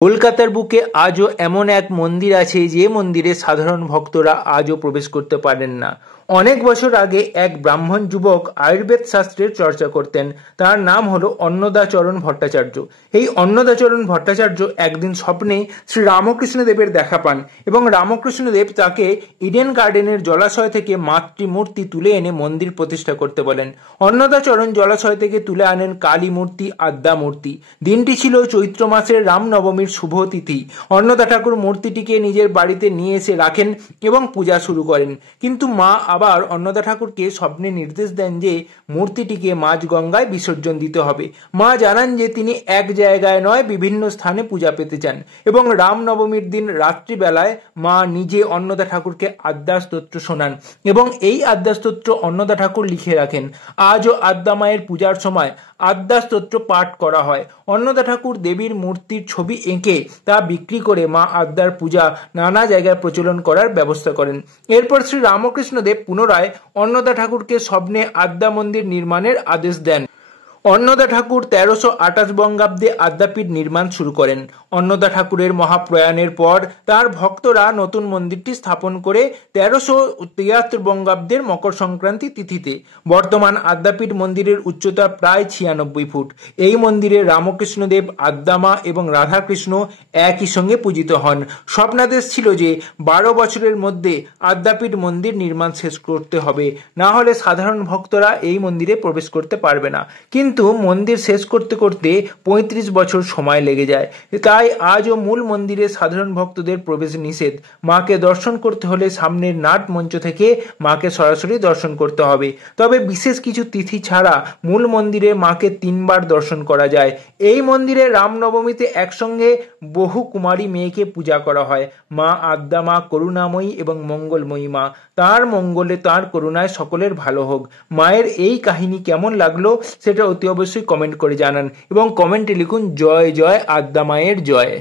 কলকাতার বুকে আজও এমন এক মন্দির আছে যে মন্দিরে সাধারণ ভক্তরা আজও প্রবেশ করতে পারেন না। অনেক বছর আগে এক ব্রাহ্মণ যুবক আয়ুর্বেদ শাস্ত্রের চর্চা করতেন। তার নাম হলো অন্নদাচরণ ভট্টাচার্য। এই অন্নদাচরণ ভট্টাচার্য একদিন স্বপ্নে শ্রী রামকৃষ্ণদেবের দেখা পান এবং রামকৃষ্ণদেব তাকে ইডেন গার্ডেনের জলাশয় থেকে মাতৃমূর্তি তুলে এনে মন্দির প্রতিষ্ঠা করতে বলেন। অন্নদাচরণ জলাশয় থেকে তুলে আনেন কালী মূর্তি, আদ্যা মূর্তি। দিনটি ছিল চৈত্র মাসের রামনবমীর শুভ তিথি। অন্নদা ঠাকুর মূর্তিটিকে নিজের বাড়িতে নিয়ে এসে রাখেন এবং পূজা শুরু করেন। কিন্তু মা আবার অন্নদা ঠাকুরকে স্বপ্নে নির্দেশ দেন যে মূর্তিটিকে মাঝ গঙ্গায় বিসর্জন দিতে হবে। মা জানান যে তিনি এক জায়গায় নয় বিভিন্ন স্থানে পূজা পেতে চান এবং রামনবমীর দিন রাত্রিবেলায় মা নিজে অন্নদা ঠাকুরকে আদ্যা স্তোত্র শোনান এবং এই আদ্যা স্তোত্র অন্নদা ঠাকুর লিখে রাখেন। আজও আদ্যা মায়ের পূজার সময় আদ্যা স্তোত্র পাঠ করা হয়। অন্নদা ঠাকুর দেবীর মূর্তির ছবি এঁকে তা বিক্রি করে মা আদ্যার পূজা নানা জায়গায় প্রচলন করার ব্যবস্থা করেন। এরপর শ্রী রামকৃষ্ণদেব পুনরায় অন্নদা ঠাকুরকে স্বপ্নে আদ্যা মন্দির নির্মাণের আদেশ দেন। অন্নদা ঠাকুর 1328 বঙ্গাব্দে আদ্যাপীঠ নির্মাণ শুরু করেন। অন্নদা ঠাকুরের মহাপ্রয়াণের পর তার ভক্তরা নতুন মন্দিরটি স্থাপন করে 1373 বঙ্গাব্দের মকর সংক্রান্তি তিথিতে। বর্তমান আদ্যাপীঠ মন্দিরের উচ্চতা প্রায় 96 ফুট। এই মন্দিরে রামকৃষ্ণদেব, আদ্যামা এবং রাধাকৃষ্ণ একই সঙ্গে পূজিত হন। স্বপ্নাদেশ ছিল যে 12 বছরের মধ্যে আদ্যাপীঠ মন্দির নির্মাণ শেষ করতে হবে, না হলে সাধারণ ভক্তরা এই মন্দিরে প্রবেশ করতে পারবে না। কিন্তু মন্দির শেষ করতে করতে 35 বছর সময় লেগে যায়। তাই আজও মূল মন্দিরে সাধারণ ভক্তদের প্রবেশ নিষেধ। মাকে দর্শন করতে হলে সামনের নাট মঞ্চ থেকে মাকে সরাসরি দর্শন করতে হবে। তবে বিশেষ কিছু তিথি ছাড়া মূল মন্দিরে মাকে 3 বার দর্শন করা যায়। এই মন্দিরে রামনবমীতে একসঙ্গে বহু কুমারী মেয়েকে পূজা করা হয়। মা আদ্যা মা করুণাময়ী এবং মঙ্গলময়ী মা। তার মঙ্গলে তার করুণায় সকলের ভালো হোক। মায়ের এই কাহিনী কেমন লাগলো সেটা অতি অবশ্যই কমেন্ট করে জানান এবং কমেন্টে লিখুন জয় জয় আদ্যা মায়ের জয়।